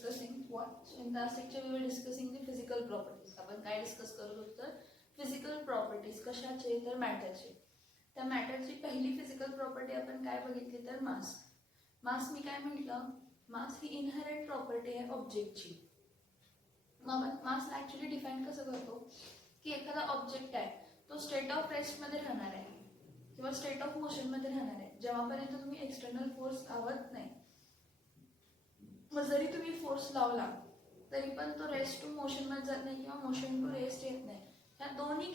discussing what? So in last lecture we were discussing the physical properties. आपण काय discuss करत होतो तर फिजिकल प्रॉपर्टीज कशाचे तर मॅटरचे. त्या मॅटरची पहिली फिजिकल प्रॉपर्टी आपण काय बघितली तर मास. मास मी काय म्हटलं, मास ही इनहेरंट प्रॉपर्टी आहे ऑब्जेक्टची. मग आपण मासला ऍक्च्युली डिफाईन कसं करतो की एखादा ऑब्जेक्ट आहे तो स्टेट ऑफ रेस्ट मध्ये राहणार आहे किंवा स्टेट ऑफ मोशन मध्ये राहणार आहे जेव्हापर्यंत तुम्ही एक्सटर्नल फोर्स लावत नाही. मग जरी तुम्ही फोर्स लावला तरी पण तो रेस्ट टू मोशन मध्ये जात नाही किंवा मोशन टू रेस्ट येत नाही. ह्या दोन्ही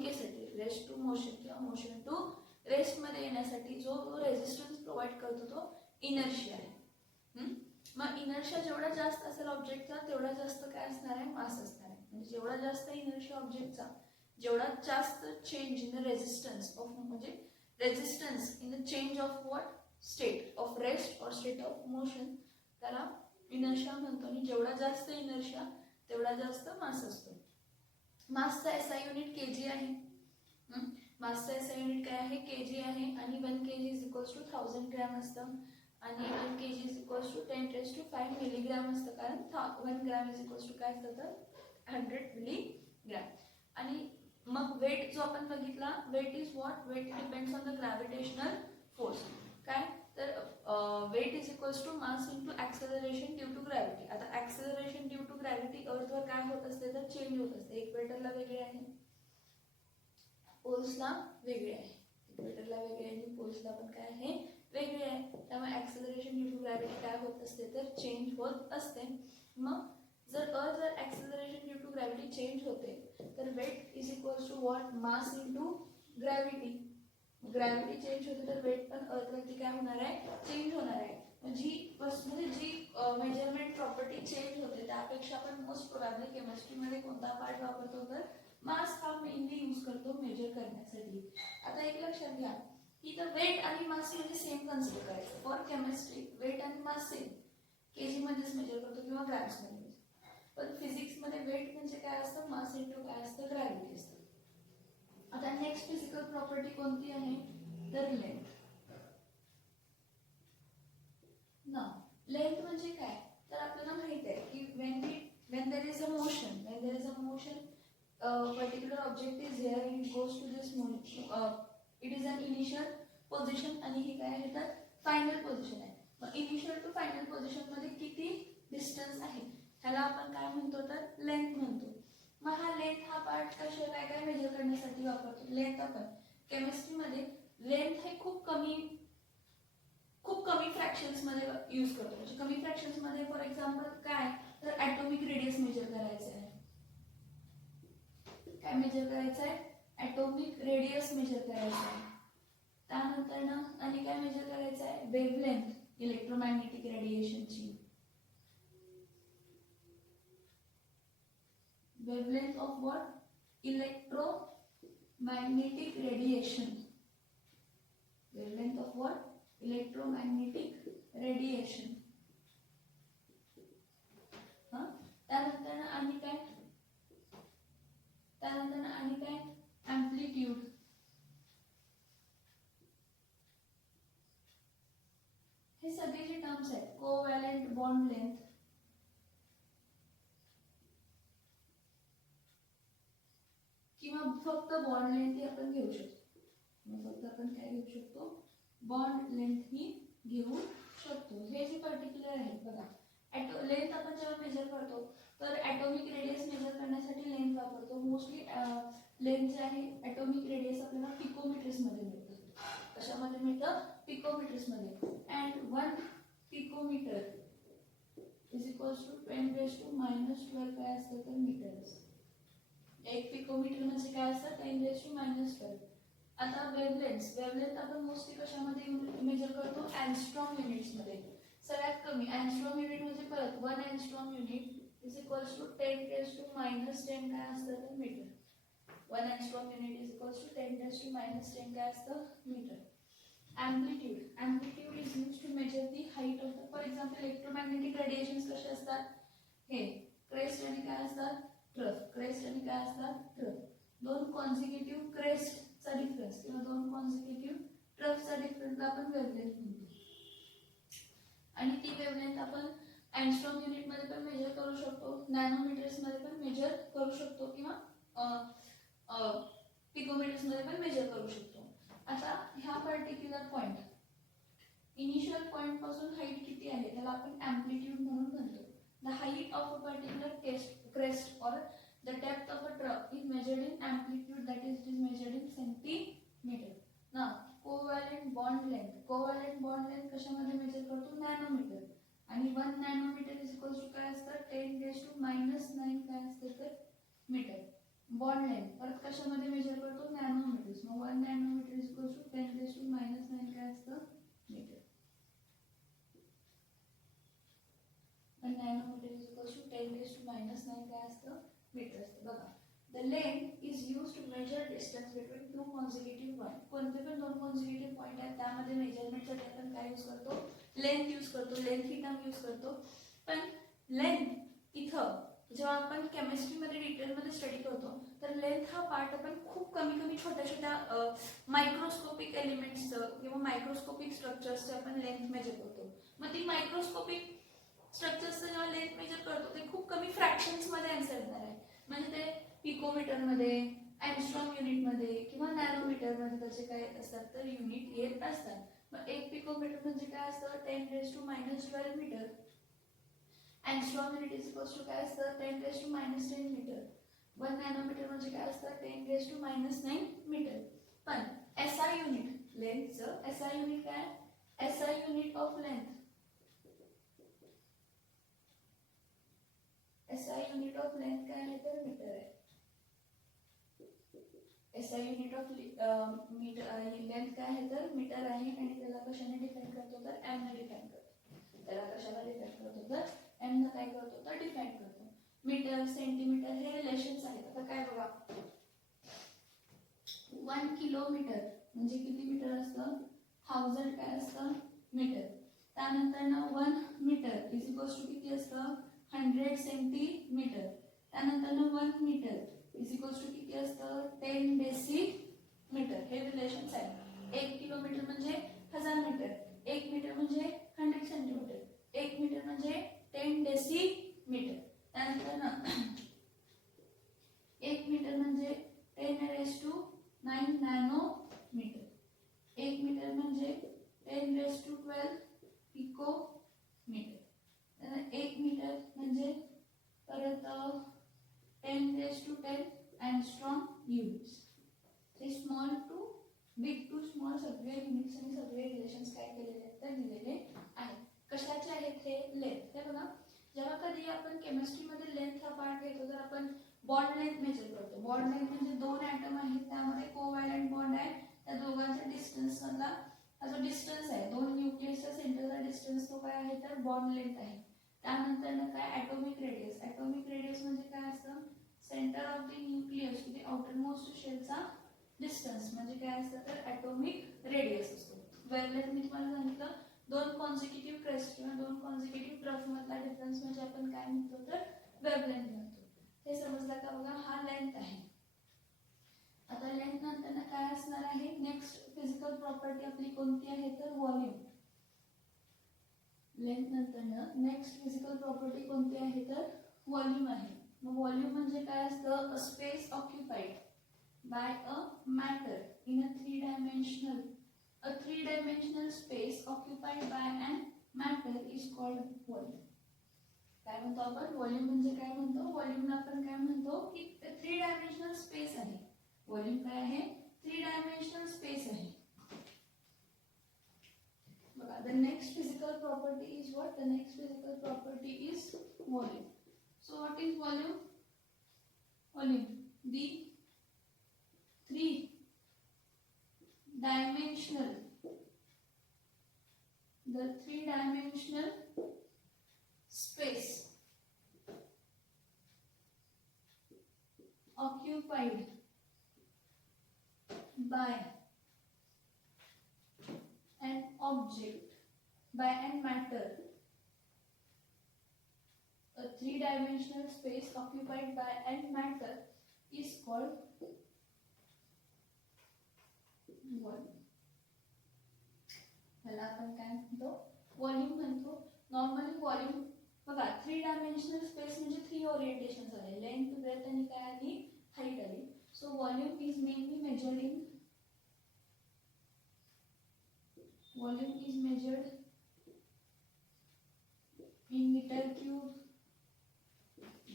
केससाठी रेस्ट टू मोशन किंवा मोशन टू रेस्ट मध्ये येण्यासाठी जो रेजिस्टन्स प्रोव्हाइड करतो तो इनर्शिया आहे. मग इनर्शिया जेवढा जास्त असेल ऑब्जेक्टचा तेवढा जास्त काय असणार आहे, मास असणार आहे. म्हणजे जेवढा जास्त इनर्शिया ऑब्जेक्टचा जेवढा जास्त change in the resistance of म्हणजे resistance in the change of what state of rest और स्टेट ऑफ मोशन त्याला इनर्शिया म्हणतो. आणि जेवढा जास्त इनर्शिया तेवढा जास्त मास असतो. मासचा एसआय युनिट केजी आहे. मासचा एसआय युनिट काय आहे, केजी आहे. आणि 1 kg is equals to 1000 gram असतं आणि 1 kg is equals to 10⁵ milligram असतं. कारण 1 ग्रॅम इज इक्वल्स टू काय असतं तर 100 मिलीग्रॅम. आणि मग वेट जो आपण बघितला, weight is what, weight depends on the gravitational force. काय तर weight is equals to mass into acceleration due to gravity. आता ऍक्सेलरेशन ड्यू टू ग्रॅव्हिटी अर्थवर काय होत असते तर चेंज होत असते. इक्वेटरला वेगळे आहे, पोल्सला वेगळे आहे. इक्वेटरला वेगळे आहे, पोल्सला पण काय आहे वेगळे आहे. त्यामुळे ऍक्सेलरेशन ड्यू टू ग्रॅव्हिटी काय होत असते तर चेंज होत असते. मग जर acceleration due to gravity change होते तर weight is equals to what, mass into gravity. Gravity change होते तर वेट पण अर्थवरती काय होणार आहे, चेंज होणार आहे. जी मेजरमेंट प्रॉपर्टी चेंज होते त्यापेक्षा आपण मोस्ट प्रोबॅबली केमिस्ट्रीमध्ये कोणता पार्ट वापरतो तर मास हा मेनली यूज करतो मेजर करण्यासाठी. आता एक लक्षात घ्या की तर वेट आणि मास म्हणजे सेम कन्सिडर करायचं. फॉर केमिस्ट्री वेट आणि मास सेम केजी मध्येच मेजर करतो किंवा ग्रॅम्स मध्ये. पण फिजिक्स मध्ये वेट म्हणजे काय असतं, मास इंटू काय असतं, ग्रॅव्हिटी असतं. आता नेक्स्ट फिजिकल प्रॉपर्टी कोणती आहे तर लेंथ. ना लेंथ म्हणजे काय तर आपल्याला माहित आहे की when there is a motion particular object is here and it goes to this motion, it is an initial position आणि ही काय आहे तर फायनल पोझिशन आहे. मग इनिशियल टू फायनल पोझिशन मध्ये किती डिस्टन्स आहे ह्याला आपण काय म्हणतो तर लेंथ म्हणतो. मग हा लेंथ हा पार्ट कशा काय मेजर करण्यासाठी वापरतो. लेंथ आपण केमिस्ट्रीमध्ये लेंथ हे खूप कमी फ्रॅक्शन्स मध्ये यूज करतो. म्हणजे कमी फ्रॅक्शन्स मध्ये फॉर एक्झाम्पल काय तर ॲटॉमिक रेडियस मेजर करायचं आहे. काय मेजर करायचं आहे, ॲटॉमिक रेडियस मेजर करायचं आहे. त्यानंतर ना आणि काय मेजर करायचं आहे, वेवलेंथ इलेक्ट्रोमॅग्नेटिक रेडिएशनची. wavelength of what, electromagnetic radiation. Wavelength of what, electromagnetic radiation. त्यानंतर आणि काय amplitude. हे सगळे जे टर्म्स आहेत, कोव्हॅलेंट बॉन्ड लेंथ, किंवा फक्त बॉन्ड लेंथ ही आपण घेऊ शकतो. फक्त आपण काय घेऊ शकतो, बॉन्ड लेंथ ही घेऊ शकतो. हे जे पर्टिक्युलर आहे बघा, लेंथ आपण जेव्हा मेजर करतो तर ॲटॉमिक रेडियस मेजर करण्यासाठी लेंथ वापरतो. मोस्टली लेंथ जे आहे ॲटॉमिक रेडियस आपल्याला पिकोमीटर्स मध्ये मिळतं. कशामध्ये मिळतं, पिकोमीटर्स मध्ये. And 1 picometre is equals to 10⁻⁻12 काय असतं तर मीटर्स. एक पिकोमीटर म्हणजे काय असतं 10⁻⁻12. आता वेवलेंथ आपण मोस्टली कशामध्ये मेजर करतो, अँगस्ट्रॉम युनिट्स मध्ये. सगळ्यात कमी अँगस्ट्रॉम युनिट म्हणजे परत 1 angstrom unit is equals to 10⁻⁻10 काय असतं तर metre. 1 angstrom unit is equals to 10⁻⁻10 काय असतं metre. Amplitude is used to measure the height of the, for example, electromagnetic radiations कसे असतात, हे क्रेस्ट आणि काय असतात ट्रफ. क्रेस्ट आणि काय असतात ट्रफ. दोन कॉन्सिक्युटिव्ह क्रेस्टचा डिफरन्स किंवा दोन कॉन्सिक्युटिव्ह ट्रफचा डिफरन्सला आपण वेवलेंथ म्हणतो. आणि ती वेवलेंथ आपण अँगस्ट्रॉम युनिटमध्ये पण मेजर करू शकतो, नॅनोमीटर्समध्ये पण मेजर करू शकतो किंवा पिकोमीटर्समध्ये पण मेजर करू शकतो. आता ह्या पर्टिक्युलर पॉइंट इनिशियल पॉइंट पासून हाईट किती आहे त्याला आपण अँप्लिट्यूड म्हणून म्हणतो. The height of a particular crest और the depth of a trough is measured in amplitude, that is measured in centimetre. ना कोव्हॅलेंट बॉन्ड लेंथ कशामध्ये मेजर करतो, नॅनोमीटर. आणि 1 नॅनोमीटर इज इक्वल्स टू काय असतं, 10⁻⁹ काय असतं तर मीटर. बॉन्ड लेंथ परत कशामध्ये मेजर करतो, नॅनोमीटर्स. मग 1 नॅनोमीटर इज इक्वल्स टू 10⁻⁹ काय असतं, metre. 1 nanometre is equals to 10⁻⁹ काय असतं, मीटर असतं. बघा, the length is used to measure distance between two consecutive point. कोणते पण 2 कॉन्सिक्युटिव्ह पॉईंट आहेत त्यामध्ये मेजरमेंटसाठी आपण काय यूज करतो, लेंथ यूज करतो, लेंथ ही टर्म यूज करतो. पण लेंथ इथं जेव्हा आपण केमिस्ट्रीमध्ये डिटेलमध्ये स्टडी करतो तर लेंथ हा पार्ट आपण खूप कमी छोट्या छोट्या मायक्रोस्कोपिक एलिमेंट्सचं किंवा मायक्रोस्कोपिक स्ट्रक्चर्सचं आपण लेंथ मेजर करतो. मग ती मायक्रोस्कोपिक स्ट्रक्चर्सचं जेव्हा लेंथ मेजर करतो ते खूप कमी फ्रॅक्शन्समध्ये आन्सर येणार आहे. म्हणजे ते पिकोमीटरमध्ये, अँगस्ट्रॉम युनिटमध्ये किंवा नॅनोमीटरमध्ये त्याचे काय असतात तर युनिट येत असतात. मग 1 पिकोमीटर म्हणजे काय असतं, 10⁻⁻12 metre. Angstrom unit is equals to काय असतं, 10⁻⁻10 मीटर. 1 नॅनोमीटर म्हणजे काय असतं, 10⁻⁹ मीटर. पण एसआय युनिट लेंथचं एसआय युनिट काय, SI unit of length, SI unit of length काय आहे तर मीटर आहे. एसआय युनिट ऑफ लेंथ काय आहे तर मीटर आहे. आणि त्याला कशाने डिफाइन करतो तर एम ने डिफाइन करतो. त्याला कशाला डिफाइन करतो तर एम ने काय करतो तर डिफाइन करतो. मीटर, सेंटीमीटर हे रिलेशन्स आहेत. आता काय बघा, 1 किलोमीटर म्हणजे किती मीटर असतं, 1000 काय असतं मीटर. त्यानंतर ना 1 मीटर इज इक्वल्स टू किती असतं, 100 सेंटीमीटर. त्यानंतर 1 मीटर इज इक्वल्स टू किती असतं, 10 डेसिमीटर. हे रिलेशन्स आहेत. 1 किलोमीटर म्हणजे 1000 मीटर, 1 मीटर म्हणजे 100 सेंटीमीटर, 1 मीटर म्हणजे 10 डेसिमीटर. त्यानंतर ना 1 मीटर म्हणजे 10⁻⁹ नॅनोमीटर, 1 मीटर म्हणजे 10⁻12 पिकोमीटर. 1 मीटर म्हणजे परत 10⁻10 अँगस्ट्रॉम युनिट्स. हे small to big to small सगळे युनिट्स आणि सगळे रिलेशन्स काय केलेले आहेत तर दिलेले आहेत. कशाचे आहेत हे, लेंथ. हे बघा, जेव्हा कधी आपण केमिस्ट्रीमध्ये लेंथ हा पार्ट घेतो तर आपण बॉन्ड लेंथ मेजर करतो. बॉन्ड लेंथ म्हणजे 2 ॲटम आहेत त्यामध्ये कोव्हॅलेंट बॉन्ड आहे, त्या दोघांच्या डिस्टन्स मधला हा जो डिस्टन्स आहे, 2 न्यूक्लियसच्या सेंटरचा डिस्टन्स तो काय आहे तर बॉन्ड लेंथ आहे. त्यानंतर ना काय, ॲटॉमिक रेडियस. ॲटॉमिक रेडियस म्हणजे काय असतं, centre of the nucleus to the outermost शेलचा डिस्टन्स म्हणजे काय असतं तर ॲटॉमिक रेडियस असतो. वेवलेंथ मी तुम्हाला सांगितलं 2 कॉन्सिक्युटिव्ह क्रेस्ट किंवा 2 कॉन्सिक्युटिव्ह ट्रफ मधला डिफरन्स म्हणजे आपण काय म्हणतो तर वेवलेंथ म्हणतो. हे समजलं का बघा, हा लेंथ आहे. आता लेंथ नंतर काय असणार आहे, नेक्स्ट फिजिकल प्रॉपर्टी आपली कोणती आहे तर व्हॉल्यूम. लेंथ नंतर नेक्स्ट फिजिकल प्रॉपर्टी कोणती आहे तर व्हॉल्यूम आहे. मग व्हॉल्यूम म्हणजे काय असतं, a space occupied by a matter in a 3 dimensional, a 3-dimensional space occupied by an matter is called volume. काय म्हणतो आपण, व्हॉल्यूम म्हणजे काय म्हणतो, व्हॉल्यूमला आपण काय म्हणतो की 3 डायमेन्शनल स्पेस आहे. व्हॉल्यूम काय आहे, 3 डायमेन्शनल स्पेस आहे. बघा, the next physical property is what, the next physical property is volume. So what is volume, volume the 3 dimensional, the 3-dimensional space occupied by an object, by an matter, a 3-dimensional space occupied by an matter is called volume. ह्याला आपण काय म्हणतो volume म्हणतो. Normally volume बघा 3 dimensional space म्हणजे 3 orientation आले, length, breath आणि काय आली, हाईट आली. So volume is mainly measured in metre cube,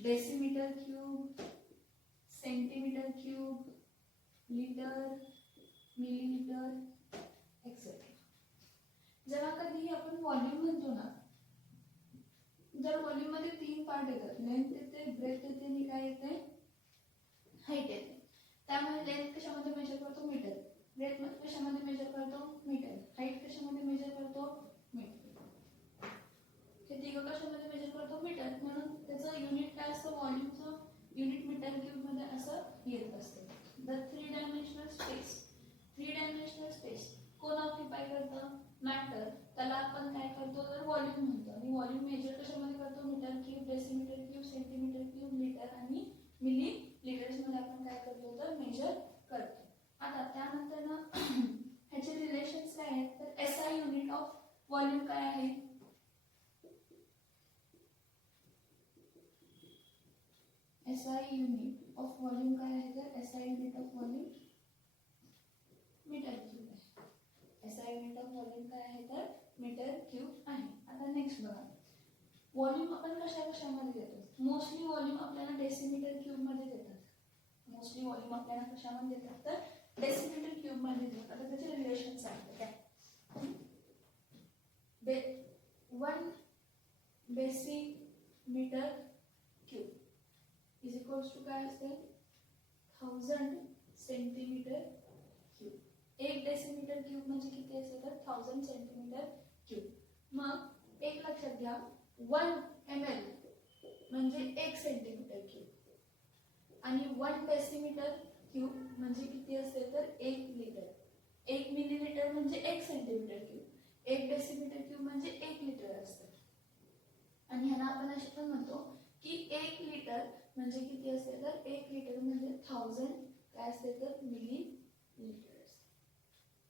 decimetre cube, centimetre cube, litre, millilitre etcetera. जेव्हा कधीही आपण व्हॉल्यूम म्हणतो ना, जर व्हॉल्यूम मध्ये 3 पार्ट येतात, लेंथ येते, ब्रेथ येते आणि काय येते, हाईट येते. त्यामुळे लेंथ कशामध्ये मेजर करतो, मीटर. ब्रेथ कशामध्ये मेजर करतो, मीटर. हाईट कशामध्ये मेजर करतो, मीटर. हे तिघं कशामध्ये मेजर करतो, मीटर. म्हणून त्याचं युनिट काय असतं, व्हॉल्यूमचं युनिट मीटर क्यूब मध्ये असं येत असते. द 3 डायमेन्शनल स्पेस कोण ऑक्युपाय करतं, मॅटर. त्याला आपण काय करतो तर व्हॉल्यूम म्हणतो. आणि व्हॉल्यूम मेजर कशामध्ये करतो, metre cube, decimetre cube, centimetre cube, litre आणि मिली लिटर्स मध्ये आपण काय करतो तर मेजर करतो. आता त्यानंतर ना ह्याचे रिलेशन्स काय आहेत तर एसआय युनिट ऑफ व्हॉल्यूम काय आहे, एसआय युनिट ऑफ व्हॉल्यूम काय आहे तर SI unit of volume metre cube आहे. एसआय युनिट ऑफ व्हॉल्यूम काय आहे तर मीटर क्यूब आहे. आता नेक्स्ट बघा, व्हॉल्यूम आपण कशामध्ये देतो, मोस्टली व्हॉल्यूम आपल्याला डेसिमीटर क्यूब मध्ये देतात. मोस्टली व्हॉल्यूम आपल्याला कशामध्ये देतात तर डेसिमीटर क्यूब मध्ये देतात. आता त्याचे रिलेशन सांगतो काय, 1 decimetre cube is equals to काय असते, 1000 सेंटीमीटर क्यूब. 1 डेसिमीटर क्यूब म्हणजे किती असते तर 1000 सेंटीमीटर क्यूब. मग एक लक्षात घ्या, 1 ml म्हणजे 1 सेंटीमीटर क्यूब आणि 1 डेसिमीटर क्यूब म्हणजे किती असते तर 1 लिटर. 1 मिलीलीटर म्हणजे 1 सेंटीमीटर क्यूब. 1 डेसिमीटर क्यूब म्हणजे 1 लिटर असते. आणि ह्याला आपण असे पण म्हणतो की 1 लिटर म्हणजे किती असते तर 1 लिटर म्हणजे 1000 काय असते तर मिली लिटर.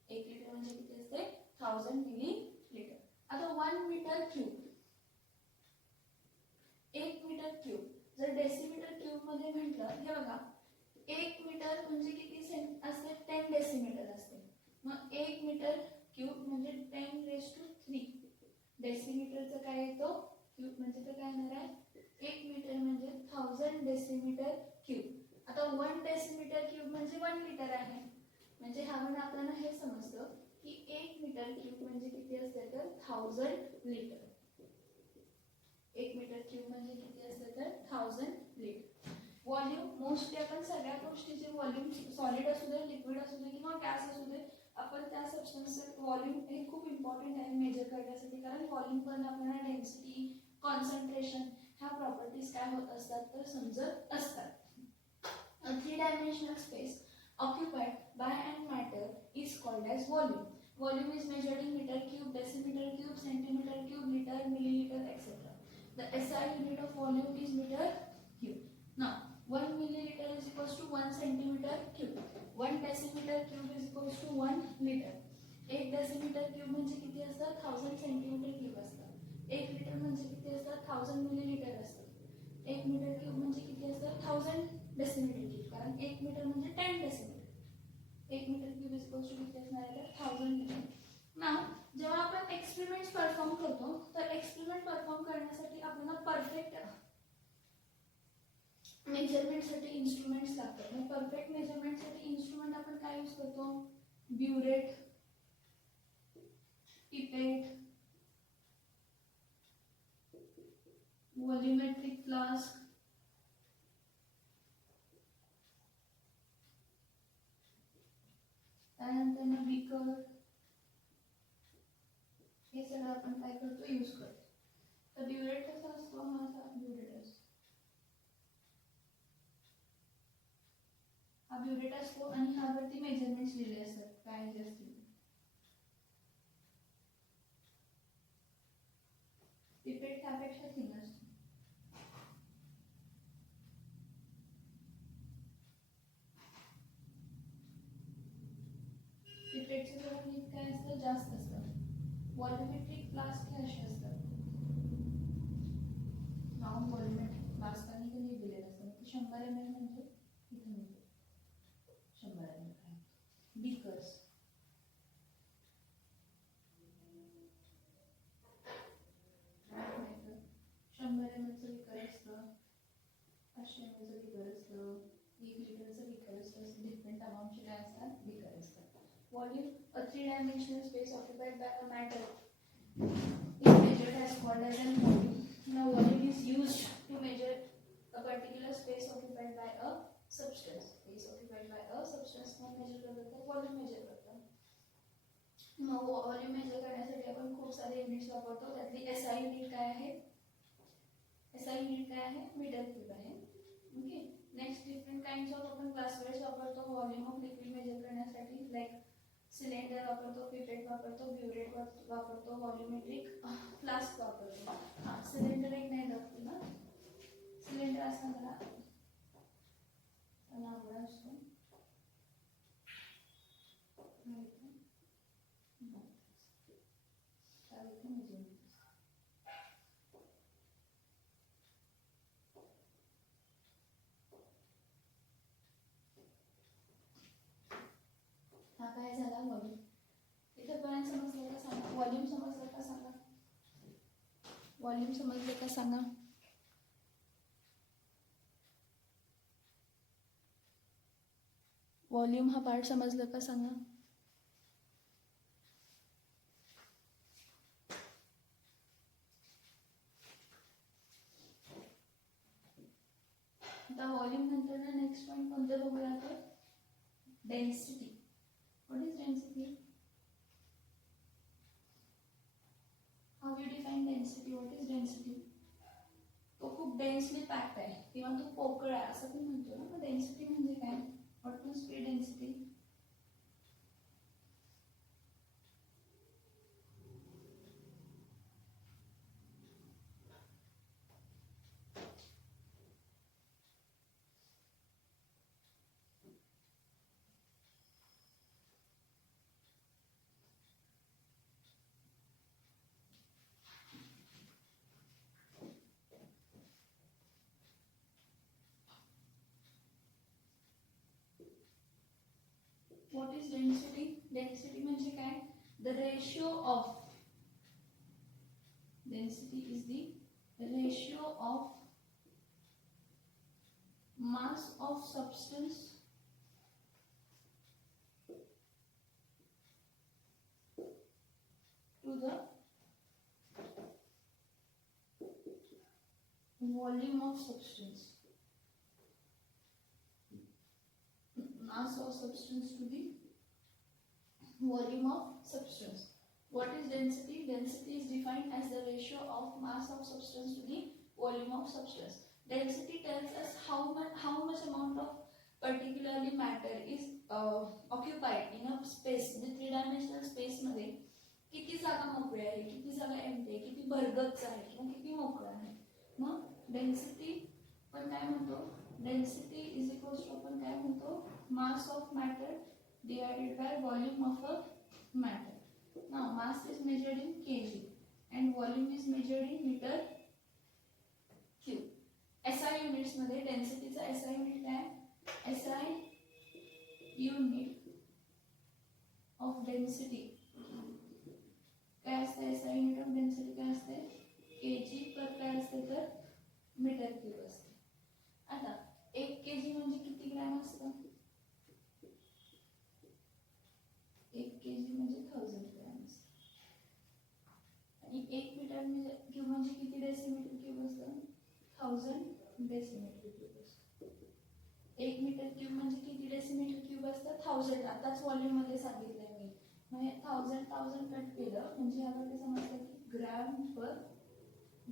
1 लिटर म्हणजे किती असते 1000 मिली लिटर. आता 1 मीटर क्यूब, 1 मीटर क्यूब जर डेसिमीटर क्यूब मध्ये म्हटलं, हे बघा 1 मीटर म्हणजे किती असते 10 डेसिमीटर असते. मग 1 मीटर क्यूब म्हणजे 10⁻³ डेसिमीटरचं काय येतो क्यूब म्हणजे ते काय येणार आहे, 1 मीटर म्हणजे 1000 डेसिमीटर क्यूब. आता 1 डेसिमीटर क्यूब म्हणजे 1 लिटर आहे. म्हणजे ह्यावरून आपल्याला हे समजतं की 1 मीटर क्यूब म्हणजे किती असते तर 1000 लिटर. 1 मीटर क्यूब म्हणजे किती असते तर 1000 लिटर. व्हॉल्यूम मोस्टली आपण सगळ्या गोष्टीचे व्हॉल्यूम सॉलिड असू दे, लिक्विड असू दे किंवा गॅस असू दे, आपण त्या सबस्टन्सचे व्हॉल्यूम हे खूप इम्पॉर्टंट आहे मेजर करण्यासाठी. कारण व्हॉल्यूम पण आपल्याला डेन्सिटी, कॉन्सन्ट्रेशन ह्या प्रॉपर्टीज काय होत असतात तर समजत असतात. A 3-dimensional space occupied by an matter is called as volume. Volume is measured in meter cube, decimeter cube, centimeter cube, liter, milliliter, etc. The SI unit of volume is meter cube. Now, 1 milliliter is equals to 1 centimeter cube. 1 decimeter cube is equals to 1 liter. 1 decimeter cube म्हणजे किती असतात 1000 centimetre cube असतात. 1 litre म्हणजे किती असतात 1000 millilitre असतात. 1 metre cube म्हणजे किती असतात 1000 डेसिमीटर क्यूब. कारण 1 मीटर म्हणजे 10 decimetre. 1 metre cube is equals to किती असणार आहे तर 1000 लिटर. नाव जेव्हा आपण एक्सपेरिमेंट्स परफॉर्म करतो तर एक्सपेरिमेंट परफॉर्म करण्यासाठी आपल्याला परफेक्ट मेजरमेंटसाठी इन्स्ट्रुमेंट्स लागतात. मग परफेक्ट मेजरमेंटसाठी इन्स्ट्रुमेंट आपण काय यूज करतो, ब्युरेट, पिपेट, व्हॉल्यूमेट्रिक फ्लास्क, त्यानंतर बीकर, हे सगळं आपण काय करतो यूज करतो. तर ब्युरेट कसा असतो, हा असा ब्युरेट असतो, हा ब्युरेट असतो आणि ह्यावरती मेजरमेंट्स लिहिले असतात काय जे असतील. पिपेट त्यापेक्षा थिन असतो. पिपेटचं जरा नीट काय असतं जास्त असतं. व्हॉल्यूमेट्रिक फ्लास्क असे असतात, नॉन व्हॉल्युमेट्रिक फ्लास्क आणि कधी दिलेलं असतं, ते 100 ml म्हणजे इथे मिळतो 100 ml काय बिकर्स. 100 ml चं बिकर असतं, 500 ml चं बिकर असतं, 1 लिटरचं बिकर असतं, डिफरंट अमाऊंटचे काय असतात बिकर असतात. Volume, a three-dimensional space occupied by a matter, is measured as called as an volume. Now, volume is used to measure a particular space occupied by a substance. Space occupied by a substance को measure करतात, volume measure करतात. मग volume measure करण्यासाठी आपण खूप सारे units वापरतो. त्यातली SI युनिट काय आहे? SI युनिट काय आहे? मीटर क्यूब आहे. Okay. Next different kinds of आपण ग्लासवेअर्स वापरतो व्हॉल्यूम ऑफ लिक्विड मेजर करण्यासाठी. लाईक सिलेंडर वापरतो, पिपेट वापरतो, ब्युरेट वापरतो, व्हॉल्यूमेट्रिक फ्लास्क वापरतो. हां, सिलेंडर एक नाही दाखवतो ना. सिलेंडर असा जरा लांबडा असतो. हा काय झाला व्हॉल्यूम. इथे पर्यंत समजलं का सांगा. व्हॉल्यूम समजलं का सांगा. व्हॉल्यूम समजलं का सांगा. व्हॉल्यूम हा पार्ट समजलं का सांगा. आता व्हॉल्यूम नंतर ना नेक्स्ट पॉइंट कोणतं बघूया आपण. Density. What is density? How you define density. What is density? तो खूप डेन्सली पॅक्ड आहे किंवा तो पोकळ आहे असं पण म्हणतो ना. मग डेन्सिटी म्हणजे काय? What must be density? What is density? Density म्हणजे काय? The ratio of. Density is the ratio of mass of substance to the volume of substance. Mass of substance to the volume of substance. What is density? Density is defined as the ratio of mass of substance to the volume of substance. Density tells us how much amount of particularly matter is occupied in a space. म्हणजे 3-dimensional space मध्ये किती जागा मोकळी आहे, किती जागा empty आहे, किती भरगच्च आहे किंवा किती मोकळं आहे. मग डेन्सिटी पण काय म्हणतो? डेन्सिटी इज इक्वल्स टू आपण काय म्हणतो? mass of matter divided by volume of a matter. Now mass is measured in kg and volume is measured in meter cube. SI units मध्ये डेन्सिटीचा SI युनिट काय? SI unit of density काय असते? SI unit of density काय असते? kg पर काय असते तर metre cube असते. आता 1 kg म्हणजे किती ग्रॅम असतं? 1 kg म्हणजे 1000 ग्रॅम असतं. आणि 1 मीटर क्यूब म्हणजे किती डेसिमीटर क्यूब असतं? 1000 डेसिमीटर क्यूब असतं. 1 मीटर क्यूब म्हणजे किती डेसिमीटर क्यूब असतं? 1000. आताच व्हॉल्यूम मध्ये सांगितलंय मी. म्हणजे 1000 कट केलं म्हणजे यामध्ये समजलं की ग्रॅम पर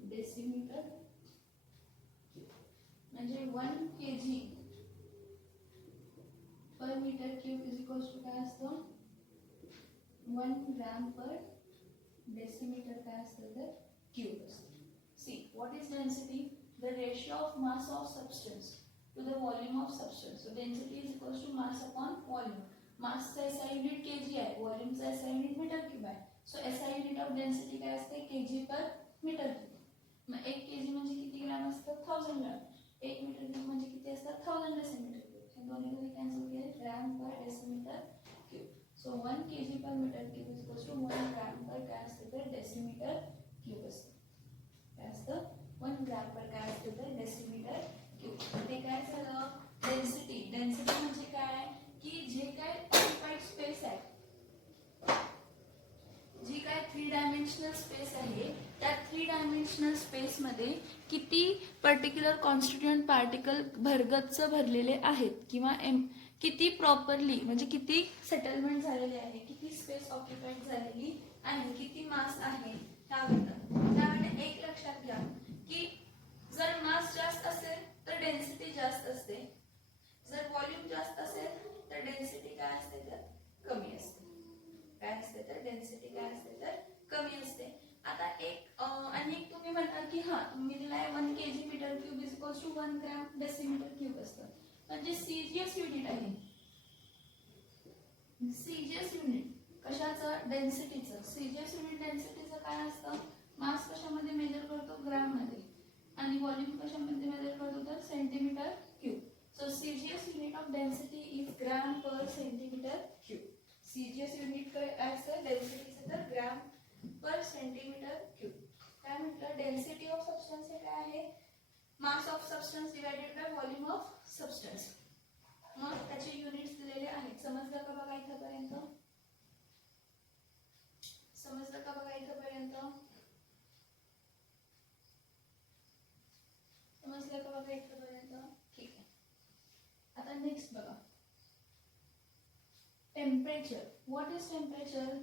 डेसिमीटर म्हणजे 1 kg per metre cube is equals to काय असतं? 1 ग्रॅम पर डेसिमीटर काय असतं तर क्यूब असतं. See what is density? The ratio of mass of substance to the volume of substance. So density is equals to mass upon volume. मासचा SI unit kg आहे, व्हॉल्यूमचा SI unit metre cube आहे. So SI unit of density काय असते kg per metre cube. मग 1 kg म्हणजे किती gram असतं 1000 ग्रॅम. 1 मीटर क्यूब म्हणजे किती असतात 1000 डेसिमीटर क्यूब. हे दोन्ही मध्ये कॅन्सल केले gram per decimetre cube. So 1 kg per metre cube is equals to 1 gram per काय असते तर डेसिमीटर क्यूब असते. काय असतं 1 ग्रॅम पर काय असते तर डेसिमीटर क्यूब. ते काय झालं डेन्सिटी. डेन्सिटी म्हणजे काय की जे काय ऑक्युपाइड स्पेस आहे, जी काय 3 डायमेन्शनल स्पेस आहे त्या 3 डायमेन्शनल स्पेसमध्ये किती पर्टिक्युलर कॉन्स्टिट्युएंट पार्टिकल भरगच्च भरलेले आहेत किंवा किती प्रॉपरली म्हणजे किती सेटलमेंट झालेले आहे, किती स्पेस ऑक्युपाइड झालेली आहे, किती मास आहे त्यावेळेला एक लक्षात घ्या की जर मास जास्त असेल तर डेन्सिटी जास्त असते, जर व्हॉल्यूम जास्त असेल तर डेन्सिटी काय असते तर कमी असते. काय असते तर डेन्सिटी काय असते तर कमी असते. आता एक आणि एक तुम्ही म्हणाल की हा तुम्ही दिलाय 1 kg metre cube is equals to 1 gram decimetre cube असतं. म्हणजे सीजीएस युनिट आहे, सीजीएस युनिट कशाचं डेन्सिटीचं. सीजीएस युनिट डेन्सिटीचं काय असतं मास कशामध्ये मेजर करतो ग्रॅम मध्ये आणि व्हॉल्यूम कशामध्ये मेजर करतो तर centimetre cube. So CGS unit of density is gram per centimetre cube. CGS unit काय असतं डेन्सिटीचं तर ग्रॅम पर सेंटीमीटर क्यूब. काय म्हटलं डेन्सिटी ऑफ सबस्टन्स हे काय आहे मास of substance divided by volume of substance. मग त्याचे युनिट्स दिलेले आहेत. समजलं का बघा इथपर्यंत? समजलं का बघा इथपर्यंत? समजलं का बघा इथपर्यंत? ठीक आहे. आता नेक्स्ट बघा temperature. What is temperature?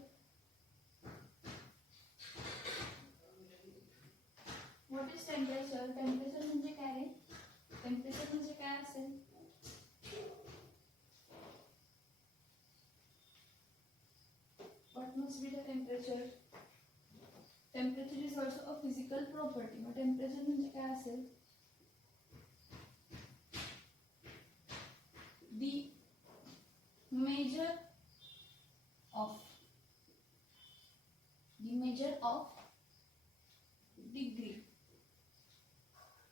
What is temperature? Temperature म्हणजे काय आहे? टेम्परेचर म्हणजे काय असेल? What must be the temperature? Temperature is also a physical property. मग टेम्परेचर म्हणजे काय असेल? The measure of degree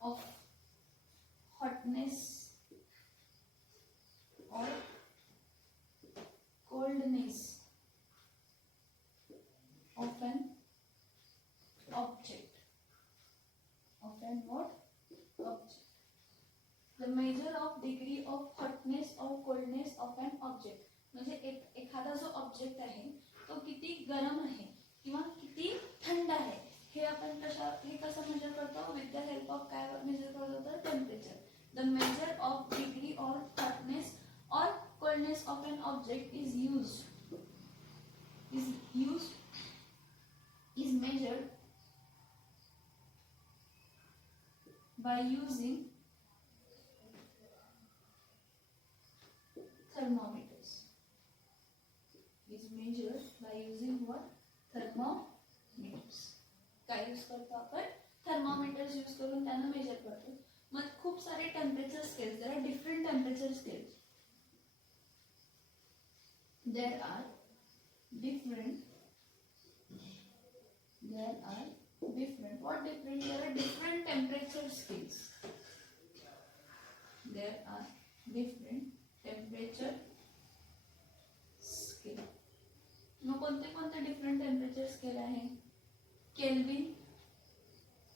of hotness or coldness of an object. Of an what? Object. The measure of degree of hotness or coldness of an object. म्हणजे एखादा जो object आहे तो किती गरम आहे किंवा किती थंड आहे हे आपण कसं मेजर करतो विथ द हेल्प ऑफ काय मेजर करतो तर temperature. The measure of degree और हॉटनेस और coldness of an object is measured by using thermometers. Is measured by using what? Thermometers. काय यूज करतो आपण? थर्मोमीटर्स यूज करून त्यांना मेजर करतो. मग खूप सारे temperature scales, there are different temperature scales. There are different. What different? There are different temperature scales. There are different temperature scale. मग कोणते डिफरंट टेम्परेचर स्केल आहे? Kelvin.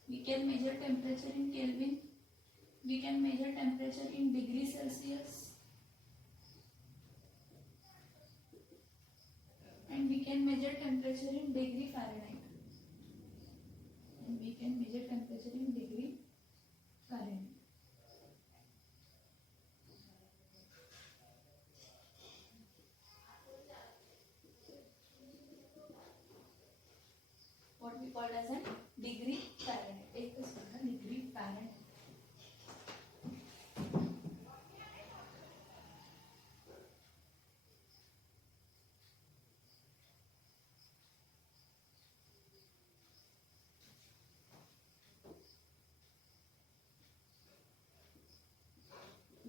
We can measure temperature in Kelvin. We can measure temperature in degree Celsius. And we can measure temperature in degree Fahrenheit. And we can measure temperature in degree Fahrenheit. What we call as a degree Fahrenheit. एक second, degree Fahrenheit.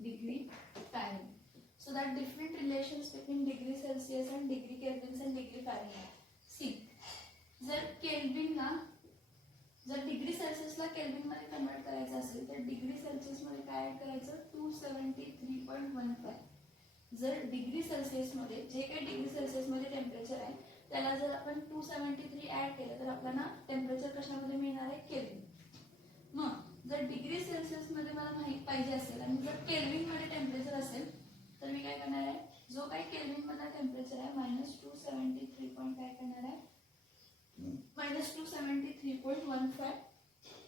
Degree Fahrenheit. So that different relations between degree Celsius and degree Kelvin and degree Fahrenheit. See, जर केल्विनला जर degree सेल्सिअसला kelvin मध्ये convert करायचं असेल तर degree Celsius मध्ये काय add करायचं 273.15. जर डिग्री सेल्सिअस मध्ये जे काही डिग्री सेल्सिअस मध्ये टेम्परेचर आहे त्याला जर आपण 273 ऍड केलं तर आपल्याला टेम्परेचर कशामध्ये मिळणार आहे केल्विन. मग जर डिग्री सेल्सिअस मध्ये मला माहिती पाहिजे असेल आणि जर केल्विन मध्ये टेम्परेचर असेल तर मी काय करणार आहे जो काही केल्विन मध्ये टेम्परेचर आहे -273 काय करणार आहे -273.15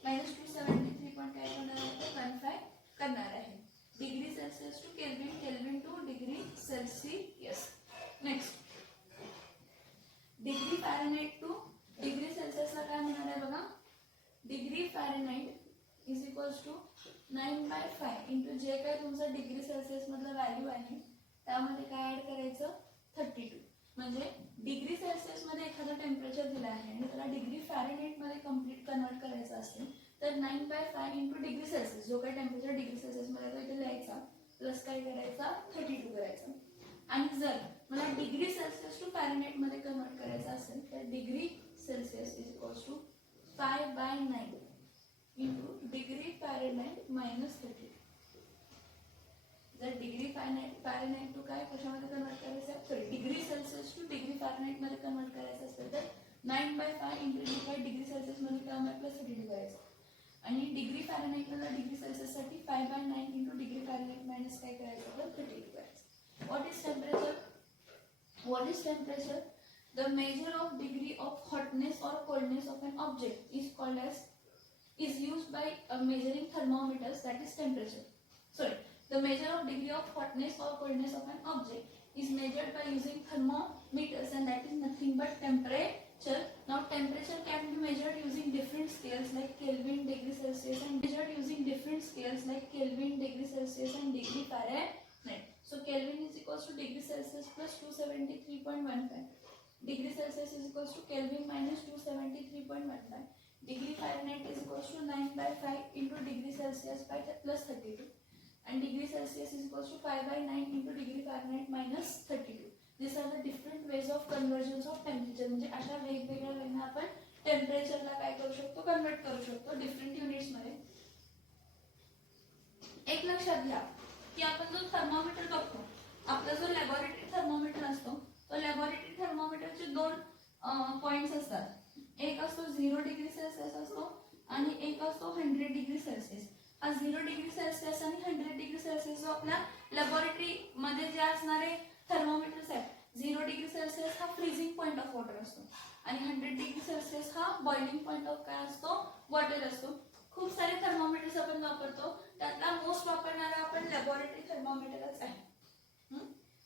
-273 काय करणार आहे 15 करणार आहे. Degree Celsius to Kelvin, Kelvin to degree Celsius. Next degree Fahrenheit to degree सेल्सिअसला काय होणार आहे बघा. Degree Fahrenheit is equals to 9/5 into जे काही तुमचं डिग्री सेल्सिअस मधलं व्हॅल्यू आहे त्यामध्ये काय ऍड करायचं 32. म्हणजे डिग्री सेल्सिअस मध्ये एखादं टेम्परेचर दिलं आहे आणि त्याला डिग्री फॅरेनहाइट मध्ये कम्प्लीट कन्वर्ट करायचं असेल तर 9/5 इंटू डिग्री सेल्सिअस जो काही टेम्परेचर डिग्री सेल्सिअस मध्ये तो इथे लिहायचा प्लस काय करायचा 32 करायचा. आणि जर मला डिग्री सेल्सिअस टू फॅरेनहाइट मध्ये कन्वर्ट करायचं असेल तर degree Celsius is equals to 5/9 into degree Fahrenheit minus 32. जर डिग्री फॅरेनहाइट टू काय कशामध्ये कन्वर्ट करायचं आहे sorry degree Celsius two degree Fahrenheit मध्ये कन्वर्ट करायचं असेल तर 9/5 इंटू डिग्री सेल्सिअस मध्ये काय होणार प्लस 32 करायचं. आणि डिग्री फॅरेनहाइट मध्ये डिग्री सेल्सिअस साठी 5/9 इंटू डिग्री फॅरेनहाइट मायनस काय करायचं तर 32 करायचं. What is temperature? What is temperature? The measure of degree of hotness और coldness of an object is called as is used by measuring thermometers, that is temperature. Sorry, the measure of degree of hotness or coldness of an object is measured by using thermometers and that is nothing but temperature. Now temperature can be measured using different scales like Kelvin, degree Celsius and measured using different scales like Kelvin, degree Celsius and degree Fahrenheit. So Kelvin is equals to degree Celsius plus 273.15. Degree Celsius is equals to Kelvin minus 273.15. Degree Fahrenheit is equals to 9/5 into degree Celsius by plus 32 and degree Celsius is equals to 5/9 into degree Fahrenheit minus 32. These are the different ways of conversions of temperature. म्हणजे अशा वेगवेगळ्या वेळेने आपण टेम्परेचरला काय करू शकतो convert करू शकतो डिफरंट युनिट्स मध्ये. एक लक्षात घ्या की आपण जो थर्मोमीटर बघतो आपला जो लॅबोरेटरी थर्मोमीटर असतो तो लॅबोरेटरी थर्मोमीटरचे दोन पॉइंट्स असतात. एक असतो 0 डिग्री सेल्सिअस असतो आणि एक असतो 100 डिग्री सेल्सिअस. हा 0 डिग्री सेल्सिअस आणि 100 डिग्री सेल्सिअस जो आपल्या लॅबोरेटरी मध्ये जे असणारे थर्मोमीटर्स आहेत 0 डिग्री सेल्सिअस हा फ्रीजिंग पॉइंट ऑफ वॉटर असतो आणि 100 डिग्री सेल्सिअस हा बॉइलिंग पॉइंट ऑफ काय असतो वॉटर असतो. खूप सारे थर्मोमीटर्स आपण वापरतो त्यातला मोस्ट वापरणारा आपण लॅबोरेटरी थर्मोमीटरच आहे.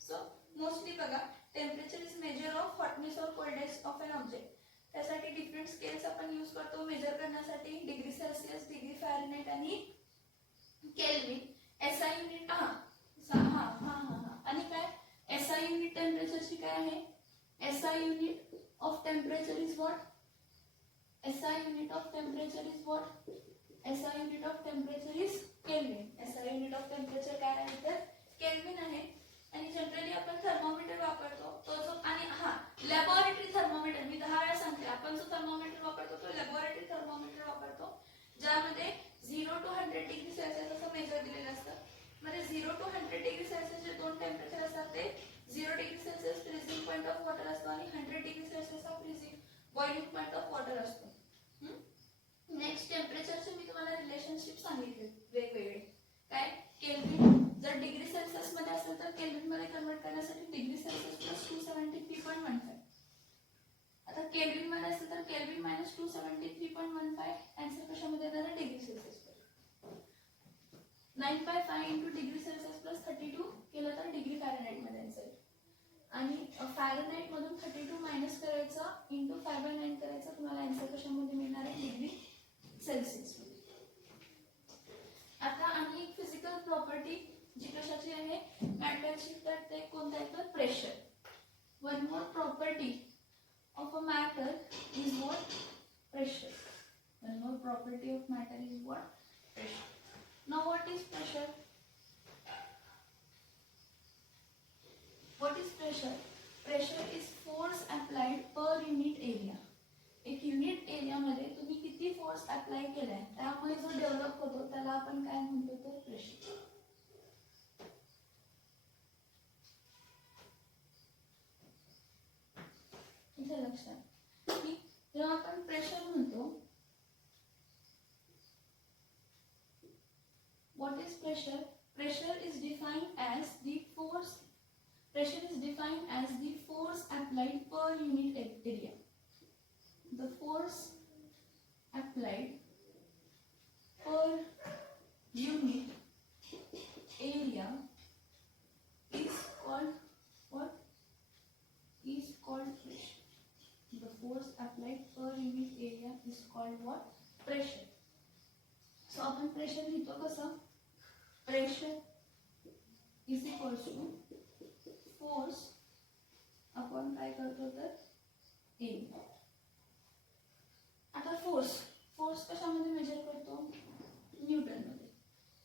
सो मोस्टली बघा temperature is measure of hotness और कोल्डनेस ऑफ एन ऑब्जेक्ट. त्यासाठी डिफरंट स्केल्स आपण यूज करतो मेजर करण्यासाठी डिग्री सेल्सिअस, डिग्री फॅरेनहाइट आणि केल्विन. एसआय युनिट आणि काय एसआय युनिट टेम्परेचरची काय आहे SI unit of temperature is what SI unit of temperature is what SI unit of temperature is kelvin. SI unit of temperature काय आहे तर kelvin आहे. आणि जनरली आपण थर्मोमीटर वापरतो तो जो आणि लॅबोरेटरी थर्मोमीटर मी 10 वेळा सांगते आपण जो थर्मोमीटर वापरतो तो लॅबोरेटरी थर्मोमीटर वापरतो ज्यामध्ये 0 to 100 डिग्री सेल्सिअस असं मेजर दिलेलं असतं. म्हणजे 0 to 100 डिग्री सेल्सिअस जे दोन टेम्परेचर असतात ते 0 degree Celsius freezing point of water असतो आणि 100 डिग्री सेल्सिअस हा freezing boiling point of water असतो. नेक्स्ट टेम्परेचरचे मी तुम्हाला रिलेशनशिप सांगितले वेगवेगळे. काय केल्विन जर डिग्री सेल्सिअस मध्ये असेल तर केल्विन मध्ये कन्वर्ट करण्यासाठी डिग्री सेल्सिअस प्लस 273.15. आता केल्विन मध्ये असेल तर केल्विन मायनस 273.15 आन्सर कशामध्ये येणार आहे degree Celsius. 9/5 into degree Celsius plus 32 केलं तर डिग्री फॅरेनहाइट मध्ये आन्सर. आणि फॅरेनहाइट मधून 32 मायनस करायचं इंटू 5/9 करायचं तुम्हाला आन्सर कशामध्ये मिळणार आहे डिग्री सेल्सिअस मध्ये. आता आणि एक फिजिकल प्रॉपर्टी जी कशाची आहे मॅटरची तर ते कोणतं आहे तर pressure. One more property of a matter is what pressure. One more property of matter is what pressure. Now what is pressure? What is pressure? Pressure is force applied per unit area. आपण काय म्हणतो तर pressure. इथे लक्षात की जेव्हा आपण pressure म्हणतो, what is pressure? Pressure is defined as the force. Pressure is defined as the force applied per unit area. The force applied per unit area is called what? Is called pressure. The force applied per unit area is called what? Pressure. So आपण pressure लिहितो कसं? Pressure is equals to force आपण काय करतो तर area. आता force कशामध्ये measure करतो? न्यूटनमध्ये.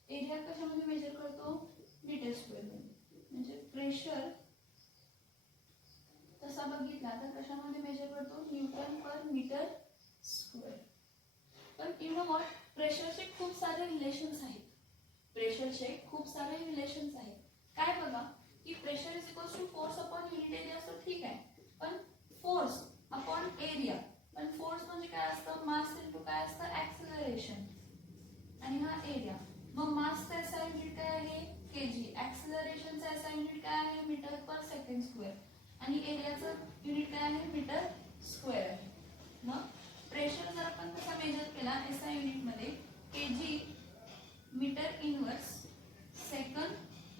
एरिया कशामध्ये मेजर करतो? मीटर स्क्वेअरमध्ये. म्हणजे प्रेशर तसा बघितला तर कशामध्ये मेजर करतो? Newton per metre square. पण यू नो व्हॉट, प्रेशरचे खूप सारे रिलेशन्स आहेत. प्रेशरचे खूप सारे रिलेशन्स आहेत. काय बघा की pressure is equals to force upon unit area असतो, ठीक आहे. पण फोर्स अपॉन एरिया, पण फोर्स म्हणजे काय असतं? मास इनटू काय असतं? ऍक्सिलरेशन. आणि हा एरिया. मग मासचा एसआय युनिट काय आहे? केजी. ऍक्सिलरेशनचा एसआय युनिट काय आहे? मीटर पर सेकंड स्क्वेअर. आणि एरियाचं युनिट काय आहे? मीटर स्क्वेअर आहे. मग प्रेशर जर आपण कसा मेजर केला एसआय युनिट मध्ये, KG metre inverse second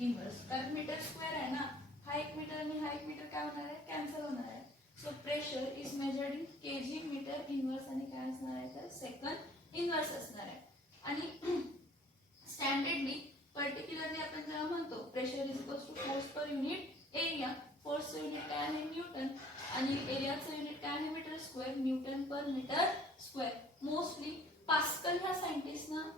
inverse. कारण मीटर स्क्वेअर आहे ना, हा एक मीटर आणि हा एक मीटर काय होणार आहे? कॅन्सल होणार आहे. So pressure is measured in KG metre inverse आणि काय असणार आहे तर सेकंड इनवर्स असणार आहे. आणि स्टँडर्डली पर्टिक्युलरली आपण जेव्हा म्हणतो pressure is equals to force per unit area, फोर्सचं युनिट काय आहे? न्यूटन. आणि एरियाचं युनिट काय आहे? Metre square. Newton per metre square. Mostly pascal ह्या सायंटिस्टनं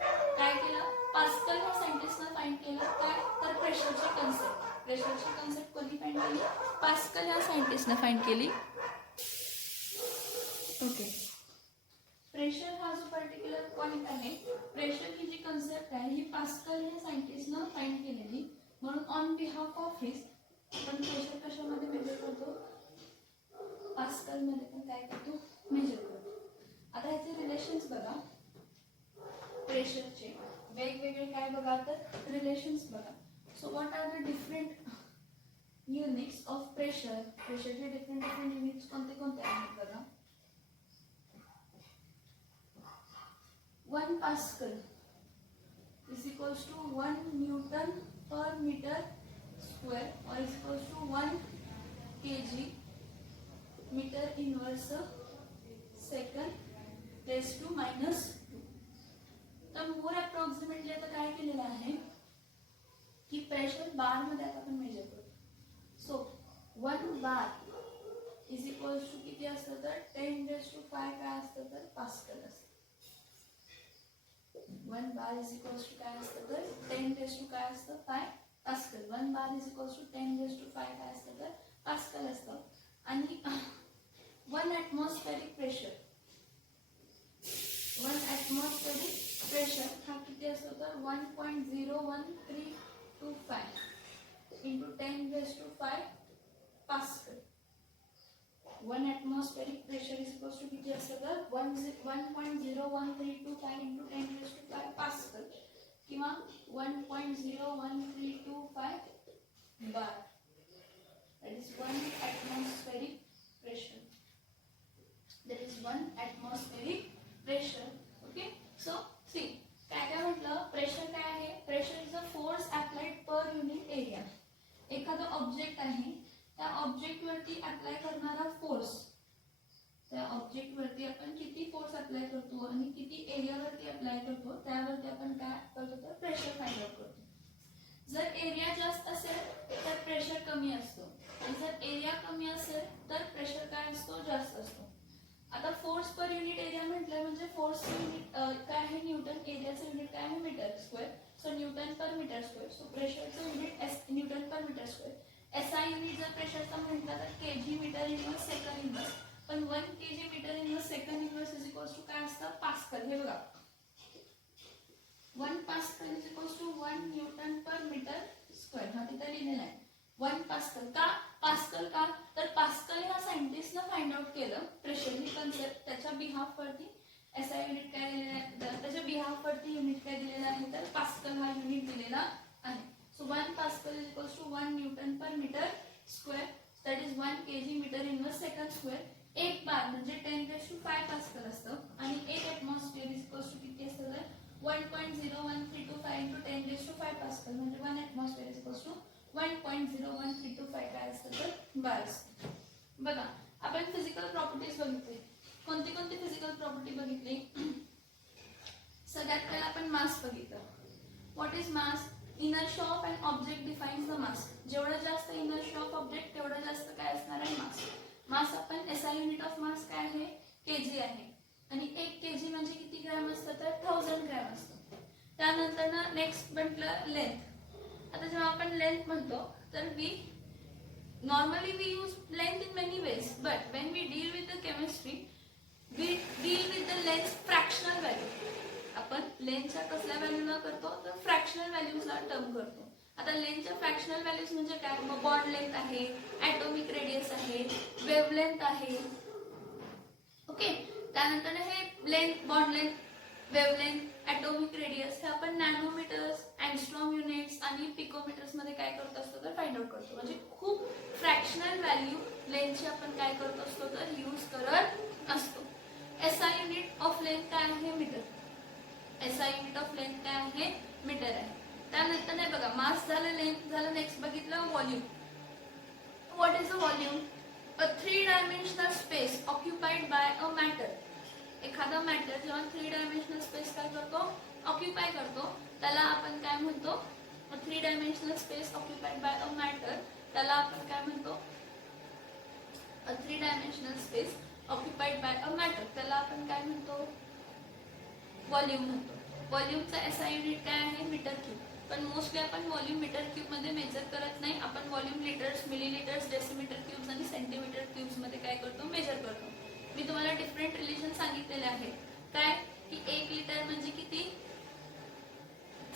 काय केलं? पास्कल ह्या सायंटिस्टनं फाइंड केलं काय तर प्रेशरची कन्सेप्ट कोणी फाइंड केली? पास्कल ह्या सायंटिस्टनं फाइंड केली. ओके. प्रेशर हा जो पर्टिक्युलर पॉइंट आहे, प्रेशर ही जी कन्सेप्ट आहे ही पास्कल ह्या सायंटिस्टनं फाइंड केलेली. म्हणून ऑन बिहाफ ऑफ हिज आपण प्रेशर कशामध्ये मेजर करतो? पास्कलमध्ये पण काय करतो? मेजर करतो. आता ह्याचे रिलेशन्स बघा. प्रेशरचे वेगवेगळे काय बघा तर रिलेशन्स बघा. So what are the different units of pressure? प्रेशरचे डिफरंट युनिट्स कोणते कोणते आहेत बघा. 1 pascal is equals to 1 newton per metre square और is equals to 1 kg metre inverse second raise to -2. तर मोर अप्रॉक्सिमेटली आता काय केलेलं आहे की प्रेशर बार मध्ये आता आपण मेजर करतो. So 1 bar is equals to किती असतं तर 10⁵ काय असतं तर पास्कल असतं. 1 बार इज इक्वल्स टू काय असतं तर 10⁵ काय असतं 5 pascal. 1 bar is equals to 10⁵ काय असतं तर पास्कल असतं. आणि 1 ॲटमॉस्फेरिक प्रेशर, 1 ॲटमॉस्फेरिक प्रेशर हा किती असतो तर 1.01325 into 10⁵ pascal. 1 atmospheric pressure is equals to किती असतं तर 1.0135 इंटू 10⁵ पास्कल किंवा 1.0135 बार. That is 1 atmospheric pressure. That is 1 atmospheric pressure. Okay. So see, काय म्हटलं? प्रेशर काय आहे? Pressure is a force applied per unit area. एखादा ऑब्जेक्ट आहे, त्या ऑब्जेक्ट वरती अप्लाय करणारा फोर्स, त्या ऑब्जेक्ट वरती आपण किती फोर्स अप्लाय करतो आणि किती एरिया वरती अप्लाय करतो त्यावरती आपण काय करतो तर प्रेशर फाइंड आउट करतो. जर एरिया जास्त असेल तर प्रेशर कमी असतो आणि जर एरिया कमी असेल तर प्रेशर काय असतो? जास्त असतो. आता फोर्स पर युनिट एरिया म्हटलं म्हणजे फोर्सचं युनिट काय आहे? न्यूटन. एरियाचं युनिट काय आहे? Metre square. So newton per metre square. So प्रेशरचं unit newton per metre square. SI unit जर प्रेशरचा म्हटलं तर kg metre inverse second inverse. पण 1 kg metre inverse second inverse is equals to काय असतं? पास्कल. हे बघा 1 pascal is equals to 1 newton per metre square. हा तिथे लिहिलेला आहे 1 पास्कल. का पास्कल? का तर पास्कल ह्या सायंटिस्टनं फाइंड आउट केलं प्रेशर ही कन्सेप्ट. त्याच्या बिहाफ वरती एसआय युनिट काय दिलेला आहे, त्याच्या बिहाफ वरती युनिट काय दिलेला आहे तर पास्कल हा युनिट दिलेला आहे. So 1 pascal is equals to 1 newton per metre square, that is 1 kg metre inverse second square. एक बार म्हणजे 10⁵ पास्कल असतं आणि एक ॲटमॉस्फिअर इज इक्वल्स टू किती असतं तर 1.01325 इंटू 10⁵ पास्कल म्हणजे 1 ॲटमॉस्फिअर इज इक्वल्स टू 1.01325 काय असतं तर बार असतं. बघा आपण फिजिकल प्रॉपर्टीज बघितली. कोणती कोणती फिजिकल प्रॉपर्टी बघितली? सगळ्यात पहिला आपण मास बघितलं. What is mass? Inertia of an object defines the mass. जेवढं जास्त इनर्शिया ऑफ ऑब्जेक्ट तेवढं जास्त काय असणार आहे मास. मास आपण एसआय युनिट ऑफ मास काय आहे केजी आहे आणि 1 kg म्हणजे किती ग्रॅम असतं तर 1000 ग्रॅम असतं. त्यानंतर ना नेक्स्ट म्हटलं लेंथ. आता जेव्हा आपण लेंथ म्हणतो तर normally we use length in many ways, but when we deal with the chemistry we deal with the length fractional value. आपण लेंथच्या कसल्या व्हॅल्यूला करतो तर फ्रॅक्शनल व्हॅल्यूजला टर्म करतो. आता लेंथच्या फ्रॅक्शनल व्हॅल्यूज म्हणजे काय? मग बॉन्ड लेंथ आहे, ॲटॉमिक रेडियस आहे, वेव्हलेंथ आहे. ओके, त्यानंतर हे length, bond length, wavelength, atomic radius हे आपण नॅनोमीटर्स, अँगस्ट्रॉम युनिट्स आणि पिकोमीटर्स मध्ये काय करत असतो तर फाइंड आउट करतो. म्हणजे खूप फ्रॅक्शनल व्हॅल्यू लेंथची आपण काय करत असतो तर यूज करत असतो. एसआय युनिट ऑफ लेंथ काय आहे metre. SI unit of length काय आहे मीटर आहे. त्यानंतर नाही बघा मास झालं, लेंथ झालं, नेक्स्ट बघितलं volume. What is a volume? A 3 dimensional space occupied by a matter. एखादा मॅटर जेव्हा 3 डायमेन्शनल स्पेस काय करतो ऑक्युपाय करतो त्याला आपण काय म्हणतो 3 dimensional space occupied by a matter त्याला आपण काय म्हणतो 3 dimensional space occupied by a matter त्याला आपण काय म्हणतो व्हॉल्यूम म्हणतो. व्हॉल्यूमचा एसआय युनिट काय आहे मीटर क्यूब. पण मोस्टली आपण व्हॉल्यूम मीटर क्यूब मध्ये मेजर करत नाही. आपण volume litres, millilitres, decimetre cubes आणि सेंटीमीटर क्यूब्स मध्ये काय करतो मेजर करतो. मी तुम्हाला डिफरंट रिलेशन सांगितलेले आहेत काय की 1 लिटर म्हणजे किती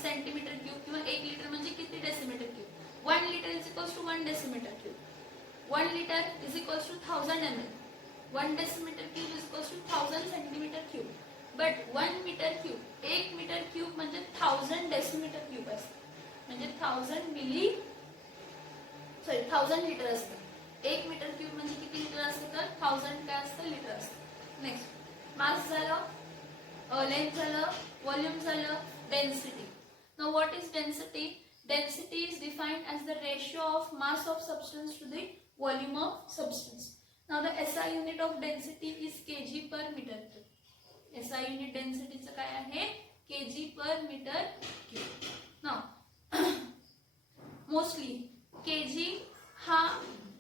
सेंटीमीटर क्यूब किंवा 1 लिटर म्हणजे किती decimetre cube. 1 litre is equals to 1 decimetre cube. 1 litre is equals to 1000 ml. 1 decimetre cube is equals to 1000 centimetre cube. But 1 metre cube, 1 metre cube म्हणजे 1000 डेसिमीटर क्यूब असतं. म्हणजे 1000 litre असतं. 1 metre cube म्हणजे किती litre असतं तर 1000 काय असतं लिटर असतं. नेक्स्ट मास झालं, लेंथ झालं, व्हॉल्यूम झालं, density. Now what is density? Density is defined as the ratio of mass of substance to the volume of substance. Now the SI unit of density is kg per meter cube. SI unit density चं काय आहे kg per meter cube. Now mostly kg हा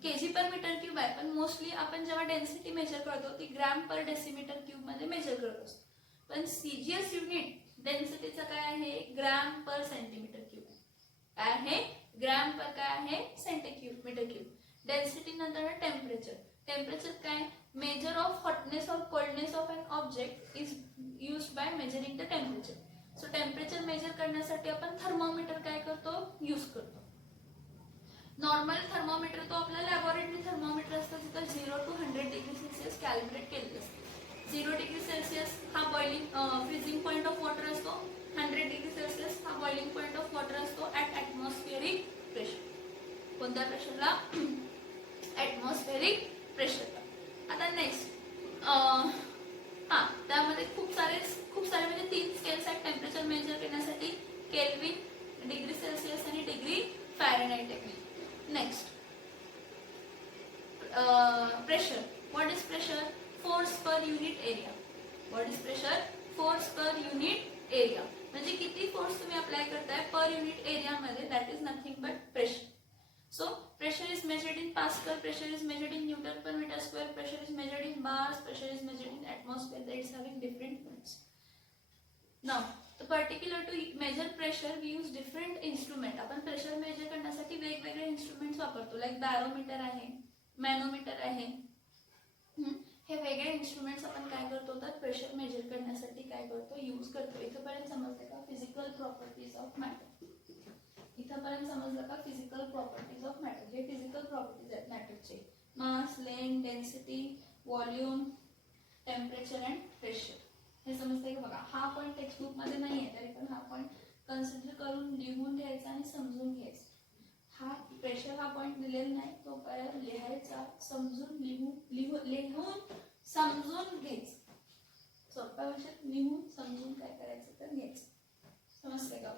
kg per meter cube आहे पण mostly आपण जेव्हा density major करतो ती ग्रॅम पर डेसिमीटर क्यूब मध्ये मेजर करत असतो. पण सीजीएस युनिट डेन्सिटीचं काय आहे ग्रॅम पर सेंटीमीटर क्यूब काय आहे ग्रॅम पर काय आहे सेंटीमीटर क्यूब. डेन्सिटी नंतर टेम्परेचर. टेम्परेचर काय मेजर ऑफ हॉटनेस और coldness of an object is used by measuring the temperature. So temperature measure करण्यासाठी आपण थर्मोमीटर काय करतो यूज करतो. नॉर्मल थर्मोमीटर तो आपला लॅबोरेटरी थर्मोमीटर असतो तिथं 0 to 100 डिग्री सेल्सिअस कॅल्क्युलेट केलेलं असतं. 0 डिग्री सेल्सिअस हा boiling freezing point of water असतो. 100 डिग्री सेल्सिअस हा बॉइलिंग पॉइंट ऑफ वॉटर असतो ॲट ॲटमॉस्फिअरिक प्रेशर. कोणत्या प्रेशरला ॲटमॉस्फिअरिक प्रेशरला. आता नेक्स्ट त्यामध्ये खूप सारे म्हणजे 3 स्केल्स आहेत टेम्परेचर मेजर करण्यासाठी. केल्विन, डिग्री सेल्सिअस आणि डिग्री फॅरेनहाइट आहे. Next pressure. What is pressure? Force per unit area. What is pressure? Force per unit area म्हणजे किती फोर्स तुम्ही अप्लाय करताय पर युनिट एरिया मध्ये that is nothing but pressure. So pressure is measured in pascal, pressure is measured in newton per metre square, pressure is measured in bars, pressure is measured in atmosphere. That is having different units. Now the particular to measure pressure we use different instrument. आपण pressure measure करण्यासाठी वेगवेगळे instruments वापरतो like barometer आहे, मॅनोमीटर आहे, हे वेगळे instruments आपण काय करतो तर प्रेशर मेजर करण्यासाठी काय करतो यूज करतो. इथंपर्यंत समजलं का फिजिकल प्रॉपर्टीज ऑफ मॅटर. इथंपर्यंत समजलं का फिजिकल प्रॉपर्टीज ऑफ मॅटर. हे फिजिकल प्रॉपर्टीज आहेत मॅटरचे. Mass, length, density, volume, temperature and pressure. हे समजतंय का बघा. हा पॉईंट टेक्स्टबुक मध्ये नाही आहे तरी पण हा पॉईंट कन्सिडर करून लिहून घ्यायचा आणि समजून घ्यायचा. हा प्रेशर हा पॉईंट दिलेला नाही तो पर्यंत लिहायचा, समजून लिहून समजून घ्यायचं. सोप्या भाषेत लिहून समजून काय करायचं तर घ्यायचं. समजतंय का?